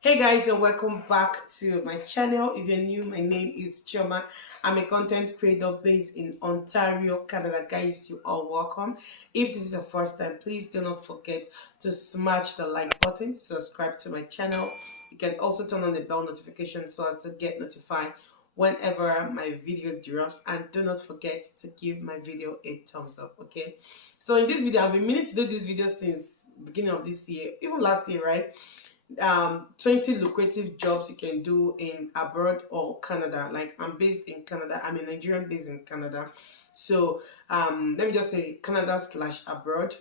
Hey guys, and welcome back to my channel. If you're new, my name is Choma. I'm a content creator based in Ontario, Canada. Guys, you are welcome. If this is your first time, please do not forget to smash the like button, subscribe to my channel. You can also turn on the bell notification so as to get notified whenever my video drops, and do not forget to give my video a thumbs up. Okay, so in this video, I've been meaning to do this video since beginning of this year, even last year, right? 20 lucrative jobs you can do in abroad or Canada. Like, I'm based in Canada, I'm a Nigerian based in Canada. So let me just say Canada slash abroad.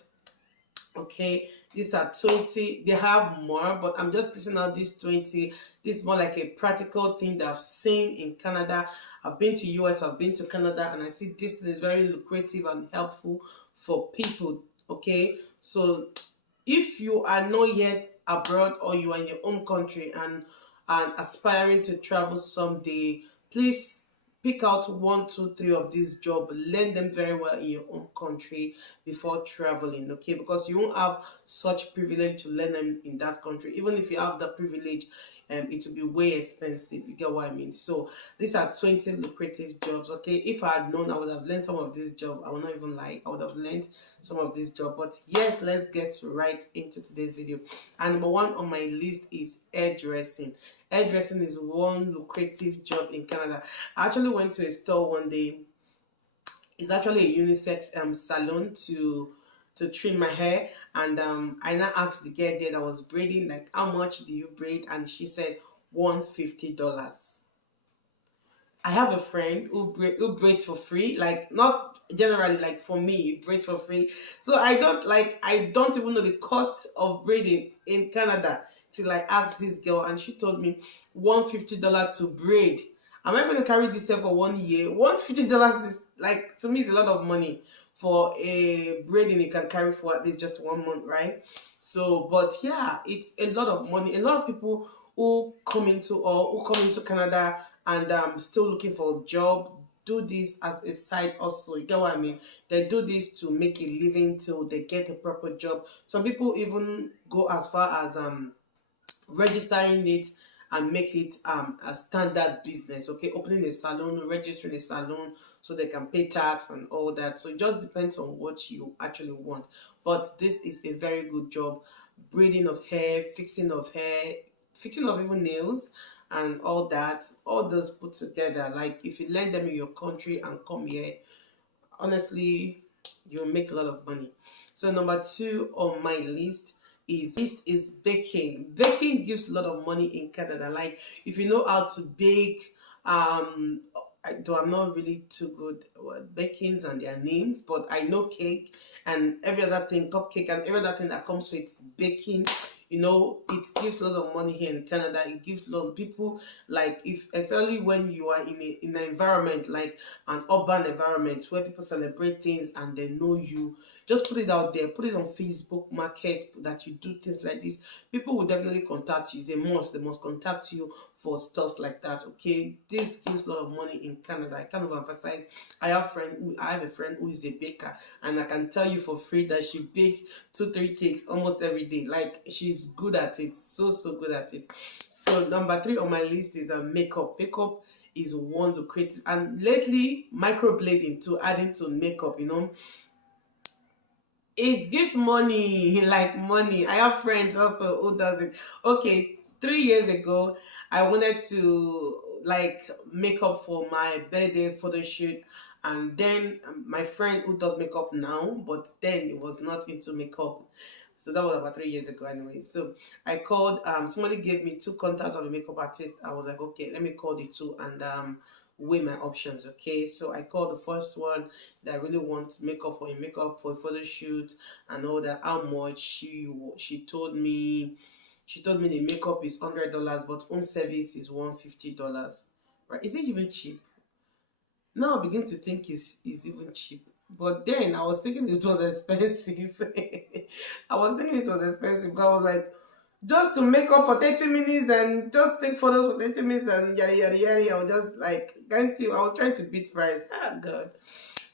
Okay, these are 20. They have more, but I'm just listing out these 20. This is more like a practical thing that I've seen in Canada. I've been to US, I've been to Canada, and I see this thing is very lucrative and helpful for people. Okay, so if you are not yet abroad, or you are in your own country and aspiring to travel someday, please pick out one, two, three of these jobs, learn them very well in your own country before traveling. Okay, because you won't have such privilege to learn them in that country. Even if you have the privilege, it will be way expensive. You get what I mean? So these are 20 lucrative jobs. Okay, if I had known, I would have learned some of these jobs. I will not even lie, I would have learned some of these jobs. But yes, let's get right into today's video. And number one on my list is hairdressing. Hairdressing is one lucrative job in Canada. I actually went to a store one day. It's actually a unisex salon to trim my hair, and I now asked the girl there that was braiding, like, how much do you braid? And she said $150. I have a friend who braids for free, like, not generally, like, for me, braids for free. So I don't even know the cost of braiding in Canada till I asked this girl, and she told me $150 to braid. Am I going to carry this here for 1 year? $150 is, like, to me, is a lot of money for a braiding you can carry for at least just 1 month, right? So, but yeah, it's a lot of money. A lot of people who come into Canada and still looking for a job do this as a side also. You get what I mean? They do this to make a living till they get a proper job. Some people even go as far as registering it and make it a standard business. Okay, opening a salon, registering a salon so they can pay tax and all that. So it just depends on what you actually want. But this is a very good job. Braiding of hair, fixing of even nails and all that, all those put together. Like, if you learn them in your country and come here, honestly, you'll make a lot of money. So number two on my list is baking. Baking gives a lot of money in Canada. Like, if you know how to bake, I'm not really too good with bakings and their names, but I know cake and every other thing, cupcake and every other thing that comes with baking. It gives a lot of money here in Canada. It gives a lot of people, like, if especially when you are in an environment like an urban environment where people celebrate things and they know you. Just put it out there, put it on Facebook Market that you do things like this. People will definitely contact you. It's a must. They must contact you for stuff like that. Okay, this gives a lot of money in Canada. I can't emphasize. I have a friend who is a baker, and I can tell you for free that she bakes 2 3 cakes almost every day. Like, she's good at it, so good at it. So number three on my list is makeup. Makeup is one lucrative, and lately microblading to adding to makeup. It gives money, like money. I have friends also who does it. Okay, 3 years ago, I wanted to, like, make up for my birthday photo shoot, and then my friend who does makeup now, but then it was not into makeup. So that was about 3 years ago anyway. So I called, somebody gave me two contacts of a makeup artist. I was like, okay, let me call the two and weigh my options. Okay, so I called the first one that I really want makeup for a photo shoot and all that. How much? She told me the makeup is $100, but home service is $150. Right? Is it even cheap? Now I begin to think is even cheap. But then I was thinking it was expensive. I was thinking it was expensive, but I was like, just to make up for 30 minutes and just take photos for 30 minutes and yada yada yada. I was just like, can't you? I was trying to beat price. Ah, God.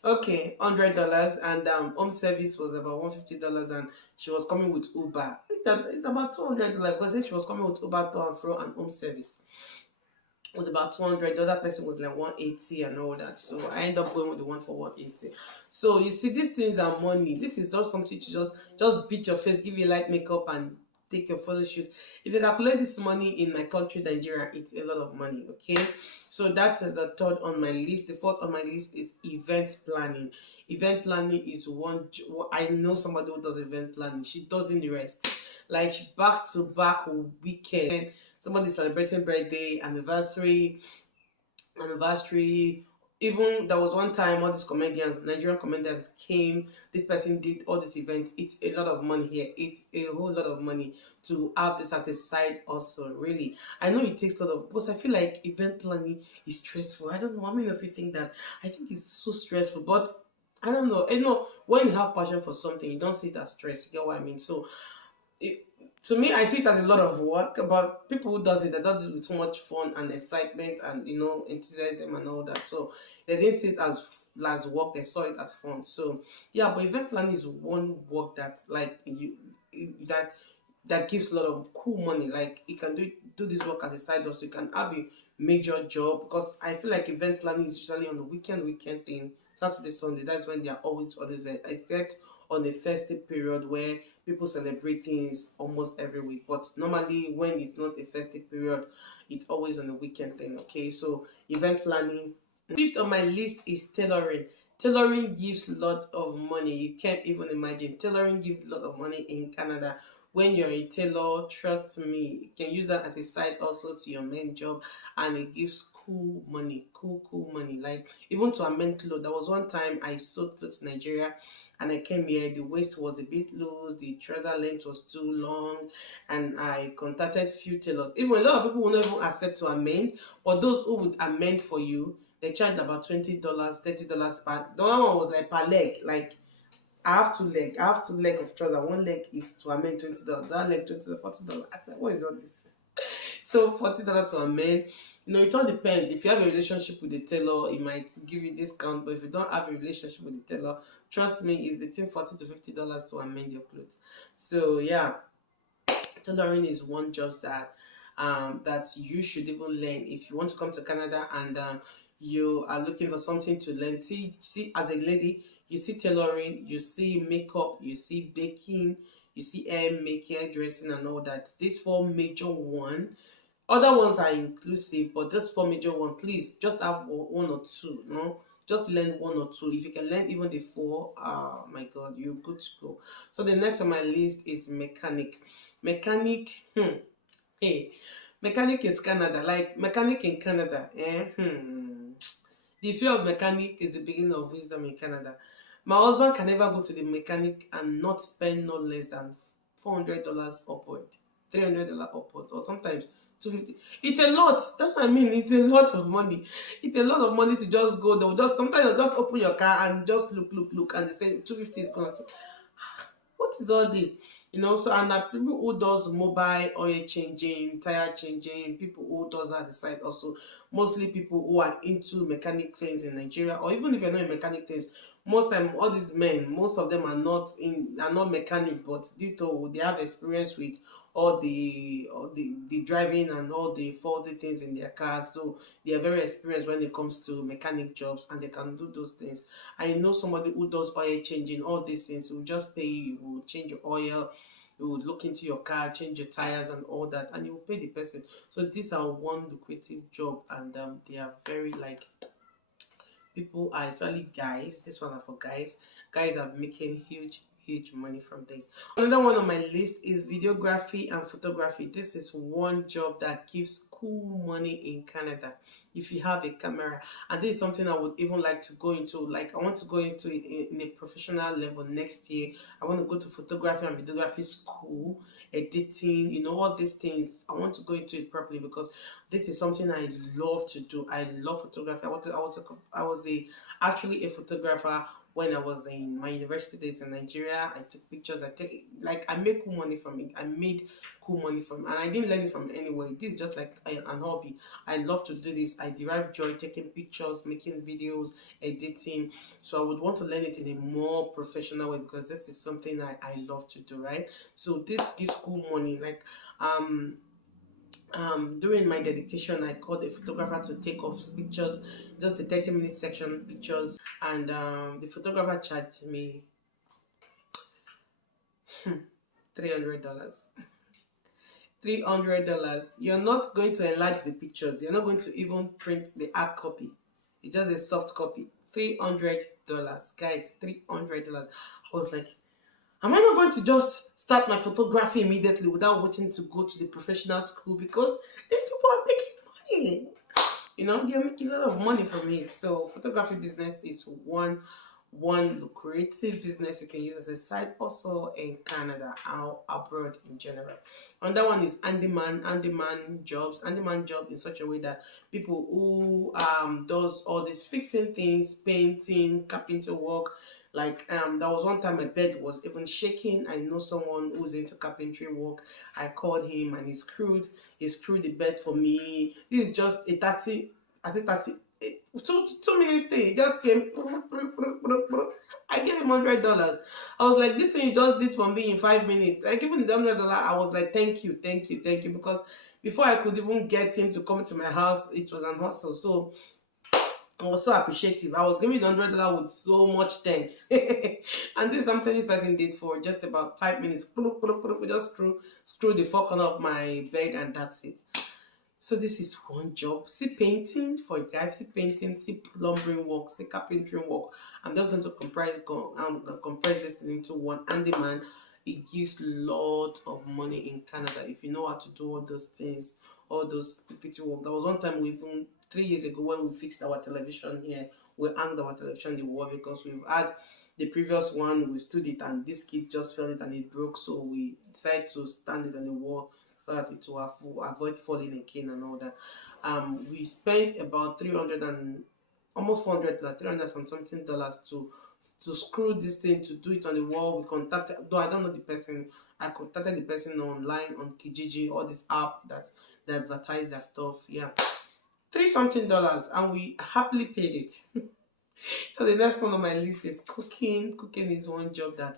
Okay, $100, and home service was about $150, and she was coming with Uber. It's about $200 because then she was coming with Uber to and fro, and home service was about 200. The other person was like 180 and all that. So I end up going with the one for 180. So you see, these things are money. This is not something to just beat your face, give you light makeup, and take your photo shoot. If you calculate this money in my country, Nigeria, it's a lot of money. Okay, so that is the third on my list. The fourth on my list is event planning. Event planning is one. I know somebody who does event planning. She doesn't rest. Like, she back to back weekend. Somebody celebrating birthday, anniversary. Even there was one time all these comedians, Nigerian comedians came. This person did all this event. It's a lot of money here. It's a whole lot of money to have this as a side also. Really, I know it takes a lot of, because I feel like event planning is stressful. I don't know. How many of you think that? I think it's so stressful, but I don't know. You know, when you have passion for something, you don't see it as stress. You get what I mean? So it, to me, I see it as a lot of work, but people who does it, they does it with so much fun and excitement and, you know, enthusiasm and all that. So they didn't see it as work; they saw it as fun. So yeah, but event planning is one work that, like, that gives a lot of cool money. Like, you can do this work as a side hustle. You can have a major job, because I feel like event planning is usually on the weekend thing, Saturday, Sunday. That's when they are always on event, except on the festive period where people celebrate things almost every week. But normally, when it's not a festive period, it's always on the weekend thing. Okay, so event planning. Fifth on my list is tailoring. Tailoring gives lots of money. You can't even imagine. Tailoring gives a lot of money in Canada. When you're a tailor, trust me, you can use that as a side also to your main job, and it gives cool money, cool money. Like, even to amend clothes. There was one time I sewed clothes in Nigeria, and I came here. The waist was a bit loose, the trouser length was too long, and I contacted few tailors. Even a lot of people will not even accept to amend, but those who would amend for you, they charged about $20, $30 per. The other one was like per leg. Like, I have two leg of trouser. One leg is to amend $20. That leg $20, $40. I said, what is all this? So $40 to amend. You know, it all depends. If you have a relationship with the tailor, it might give you discount. But if you don't have a relationship with the tailor, trust me, it's between $40 to $50 to amend your clothes. So yeah, tailoring is one job that you should even learn if you want to come to Canada, and you are looking for something to learn. See, as a lady, you see tailoring, you see makeup, you see baking, you see hair making, hair dressing, and all that. These four major one. Other ones are inclusive, but this four major one, please just have one or two. No, just learn one or two. If you can learn even the four, my God, you're good to go. So the next on my list is mechanic. Mechanic. Hey, mechanic is Canada. Like, mechanic in Canada. The fear of mechanic is the beginning of wisdom in Canada. My husband can never go to the mechanic and not spend no less than $400 upward, $300 upward, or sometimes 250. It's a lot. That's what I mean. It's a lot of money. It's a lot of money to just go. They'll just sometimes they'll just open your car and just look, and they say 250 is gonna say, what is all this? You know, so, and that people who does mobile oil changing, tire changing, people who does that at the side also, mostly people who are into mechanic things in Nigeria, or even if you're not in mechanic things, most time all these men, most of them are not mechanic, but due to they have experience with all the driving and all the faulty things in their cars, so they are very experienced when it comes to mechanic jobs, and they can do those things. I know somebody who does oil changing, all these things. Will just pay you, will change your oil, you will look into your car, change your tires and all that, and you will pay the person. So these are one lucrative job, and they are very, like, people are, especially guys, this one are for guys. Guys are making huge money from this. Another one on my list is videography and photography. This is one job that gives cool money in Canada if you have a camera, and this is something I would even like to go into. Like, I want to go into it in a professional level next year. I want to go to photography and videography school, editing, you know, all these things. I want to go into it properly, because this is something I love to do. I love photography. I was actually a photographer when I was in my university days in Nigeria. I took pictures. I made cool money from it. I made cool money from it. And I didn't learn it from anywhere. This is just like an hobby. I love to do this. I derive joy taking pictures, making videos, editing. So I would want to learn it in a more professional way because this is something I love to do, right? So this gives cool money. Like during my dedication, I called a photographer to take off pictures, just a 30-minute section pictures, and the photographer charged me $300. $300. You're not going to enlarge the pictures. You're not going to even print the hard copy. It's just a soft copy. $300, guys. $300. I was like, am I not going to just start my photography immediately without waiting to go to the professional school? Because these people are making money. You know, they're making a lot of money from it. So photography business is one lucrative business you can use as a side also in Canada or abroad in general. And that one is handyman jobs. Handyman job in such a way that people who does all these fixing things, painting, carpenter work. Like there was one time my bed was even shaking. I know someone who's into carpentry work. I called him and he screwed the bed for me. This is just a 30, I said 30, 2 minutes stay. He just came. I gave him $100. I was like, this thing you just did for me in 5 minutes. Like even the $100, I was like, thank you, thank you, thank you. Because before I could even get him to come to my house, it was an hustle. So I was so appreciative. I was giving the $100 with so much thanks. And this is something this person did for just about 5 minutes. Just screw the four corner of my bed and that's it. So this is one job. See painting for a guy, see painting, see plumbing work, see carpentry work. I'm just going to compress this into one handyman. It gives lot of money in Canada if you know how to do all those things, all those PPT work. There was one time we even 3 years ago when we fixed our television here, we hanged our television in the wall because we've had the previous one, we stood it and this kid just fell it and it broke, so we decided to stand it on the wall so that it will avoid falling again and all that. We spent about 300 and almost 400, like 300 and something dollars to screw this thing, to do it on the wall. We contacted, though I don't know the person, I contacted the person online on Kijiji, all this app that they advertise their stuff. Yeah, $3 something, and we happily paid it. So the next one on my list is cooking. Cooking is one job that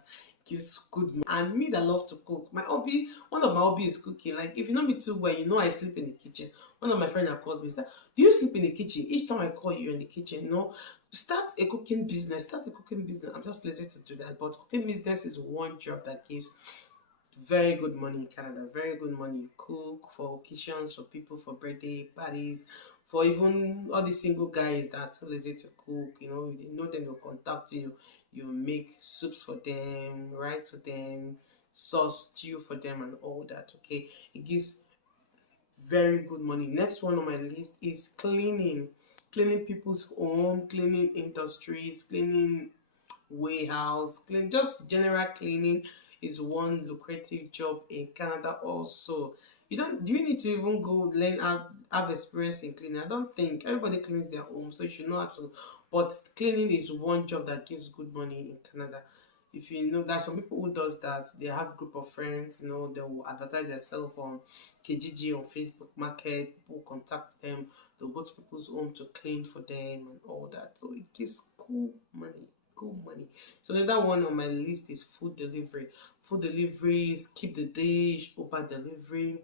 gives good money. And me that love to cook, my hobby, one of my hobbies is cooking. Like if you know me too well, you know I sleep in the kitchen. One of my friends that calls me said, do you sleep in the kitchen? Each time I call you, you're in the kitchen. No, start a cooking business. Start a cooking business. I'm just lazy to do that. But cooking business is one job that gives very good money in Canada. Very good money. You cook for occasions, for people, for birthday parties, for even all the single guys that's so lazy to cook. You know, if you know them, they'll contact you. You make soups for them, rice for them, sauce stew for them, and all that. Okay, it gives very good money. Next one on my list is cleaning. Cleaning people's home, cleaning industries, cleaning warehouse, clean, just general cleaning is one lucrative job in Canada also. You don't, do you need to even go learn how have experience in cleaning? I don't think. Everybody cleans their home, so you should know how to. But cleaning is one job that gives good money in Canada. If you know, there's some people who does that. They have group of friends, you know, they will advertise themselves on KGG or Facebook Market. People contact them. They'll go to people's home to clean for them and all that. So it gives cool money. Cool money. So another one on my list is food delivery. Food deliveries, keep the dish, Uber delivery.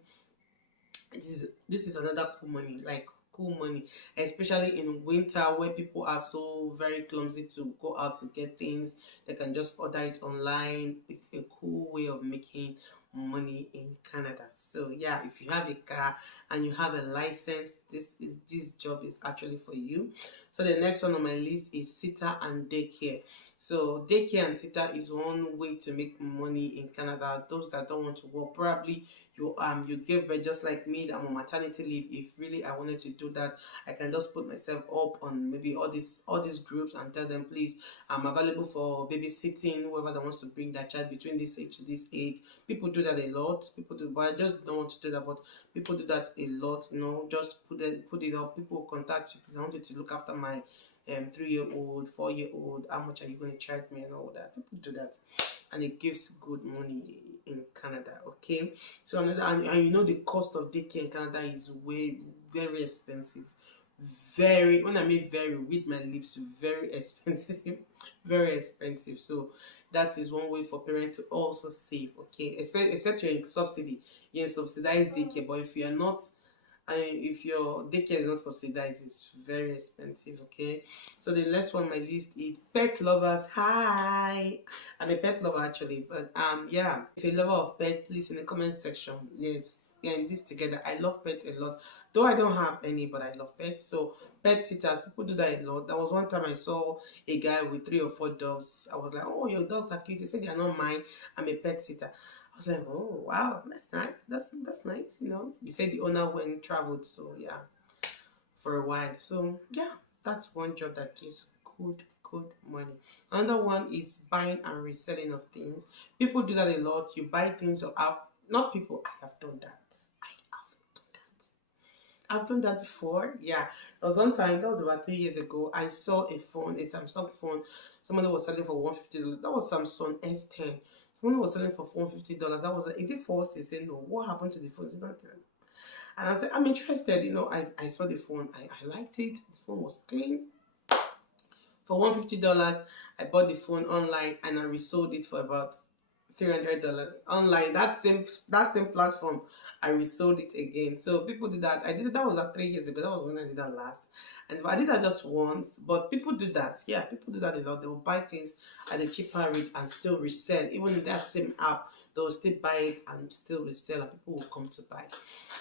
This is another cool money, like cool money, especially in winter where people are so very clumsy to go out to get things. They can just order it online. It's a cool way of making money in Canada. So yeah, if you have a car and you have a license, this job is actually for you. So the next one on my list is sitter and daycare. So daycare and sitter is one way to make money in Canada. Those that don't want to work, probably you give birth just like me. I'm on maternity leave. If really I wanted to do that, I can just put myself up on maybe all these groups and tell them, please, I'm available for babysitting whoever that wants to bring their child between this age to this age. People do that a lot. People do, but I just don't want to do that. But people do that a lot. You know, just put it up. People will contact you. Please, I want you to look after 3-year-old, 4-year-old, how much are you going to charge me and all that. People do that, and it gives good money in Canada. Okay, so another, and you know the cost of daycare in Canada is way very expensive. Very, when I mean very, with my lips, very expensive, very expensive. So that is one way for parents to also save. Okay, except you're in subsidy, you're in subsidized daycare, but if you are not, if your daycare is not subsidized, it's very expensive. Okay, so the last one on my list is pet lovers. Hi, I'm a pet lover actually, but yeah, if you're a lover of pet, please in the comment section. Yes, we are in this together. I love pets a lot, though I don't have any, but I love pets. So pet sitters, people do that a lot. There was one time I saw a guy with 3 or 4 dogs. I was like, oh, your dogs are cute. He said they are not mine. I'm a pet sitter. I was like, oh wow, that's nice. That's nice, you know. He said the owner went traveled, so yeah, for a while. So yeah, that's one job that gives good money. Another one is buying and reselling of things. People do that a lot. You buy things or app. Not people. I have done that. I have done that. I've done that before. Yeah, there was one time, that was about 3 years ago. I saw a phone, a Samsung phone. Somebody was selling for $150. That was Samsung S10. Someone was selling for $150. That was, is it false? They said no. What happened to the phone? It's not there. And I said, I'm interested. You know, I saw the phone. I liked it. The phone was clean. For $150, I bought the phone online and I resold it for about $300 online. That same platform, I resold it again. So people did that. I did it. That was like 3 years ago. That was when I did that last, and I did that just once. But people do that. Yeah, people do that a lot. They will buy things at a cheaper rate and still resell. Even in that same app, they will still buy it and still resell, and people will come to buy.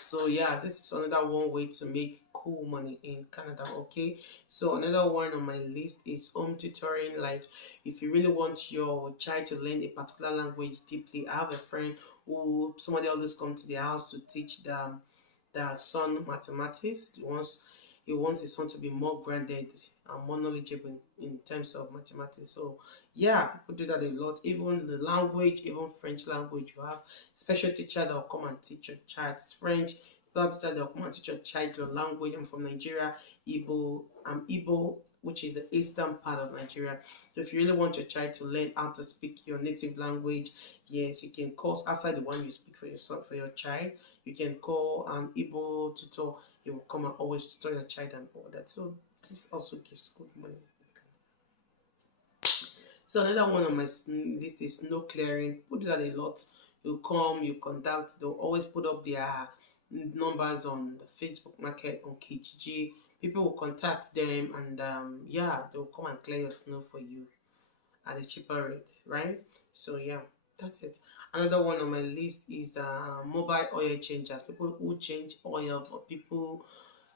So yeah, this is another one way to make cool money in Canada. Okay, so another one on my list is home tutoring. Like if you really want your child to learn a particular language deeply, I have a friend who somebody always come to their house to teach their son mathematics. He wants his son to be more grounded and more knowledgeable in terms of mathematics. So yeah, people do that a lot. Even the language, even French language, you have special teacher that will come and teach your child French. Special teacher that will come and teach your child your language. I'm from Nigeria, Igbo. I'm Igbo, which is the eastern part of Nigeria. So if you really want your child to learn how to speak your native language, yes, you can call outside the one you speak for your son, for your child. You can call an Igbo tutor. He will come and always tutor your child and all that. So this also gives good money. So another one on my list is snow clearing. People do that a lot. You come, you contact. They'll always put up their numbers on the Facebook market on Kijiji. People will contact them, and yeah, they'll come and clear your snow for you at a cheaper rate, right? So yeah, that's it. Another one on my list is mobile oil changers. People who change oil for people.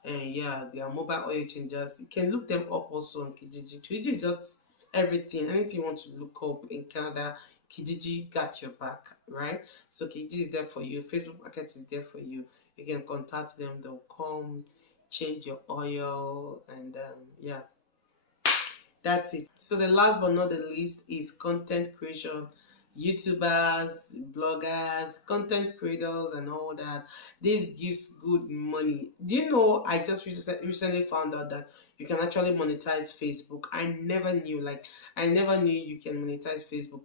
Yeah, they are mobile oil changers. You can look them up also on Kijiji. Kijiji is just everything. Anything you want to look up in Canada, Kijiji got your back, right? So Kijiji is there for you. Facebook Market is there for you. You can contact them. They'll come change your oil, and yeah, that's it. So the last but not the least is content creation. YouTubers, bloggers, content creators, and all that. This gives good money. Do you know, I just recently found out that you can actually monetize Facebook. I never knew. Like, I never knew you can monetize Facebook.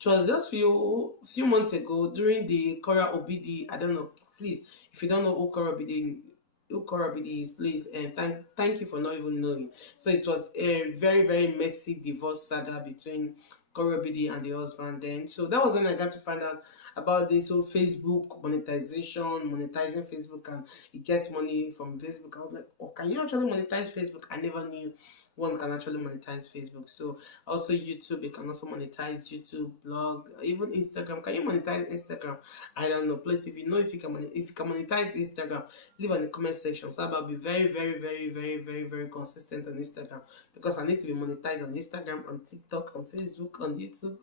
It was just few months ago during the Cora Obidi. I don't know. Please, if you don't know who Cora Obidi is, please, and thank you for not even knowing. So it was a very messy divorce saga between Cora Obidi and the husband. Then, so that was when I got to find out about this whole Facebook monetization, monetizing Facebook, and it gets money from Facebook. I was like, oh, can you actually monetize Facebook? I never knew one can actually monetize Facebook. So also YouTube, you can also monetize YouTube, blog, even Instagram. Can you monetize Instagram? I don't know. Please, if you know if you can monetize Instagram, leave in the comment section. So I'll be very consistent on Instagram, because I need to be monetized on Instagram, on TikTok, on Facebook, on YouTube.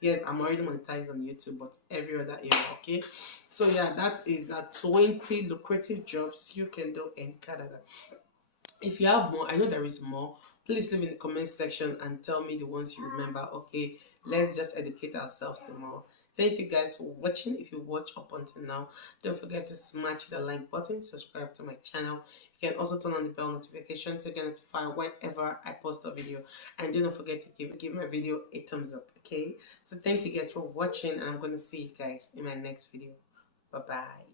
Yes, I'm already monetized on YouTube, but every other area. Okay, so yeah, that is 20 lucrative jobs you can do in Canada. If you have more, I know there is more, please leave in the comment section and tell me the ones you remember. Okay, let's just educate ourselves some more. Thank you guys for watching. If you watch up until now, don't forget to smash the like button, subscribe to my channel. You can also turn on the bell notification to get notified whenever I post a video. And do not forget to give my video a thumbs up, okay? So thank you guys for watching, and I'm going to see you guys in my next video. Bye-bye.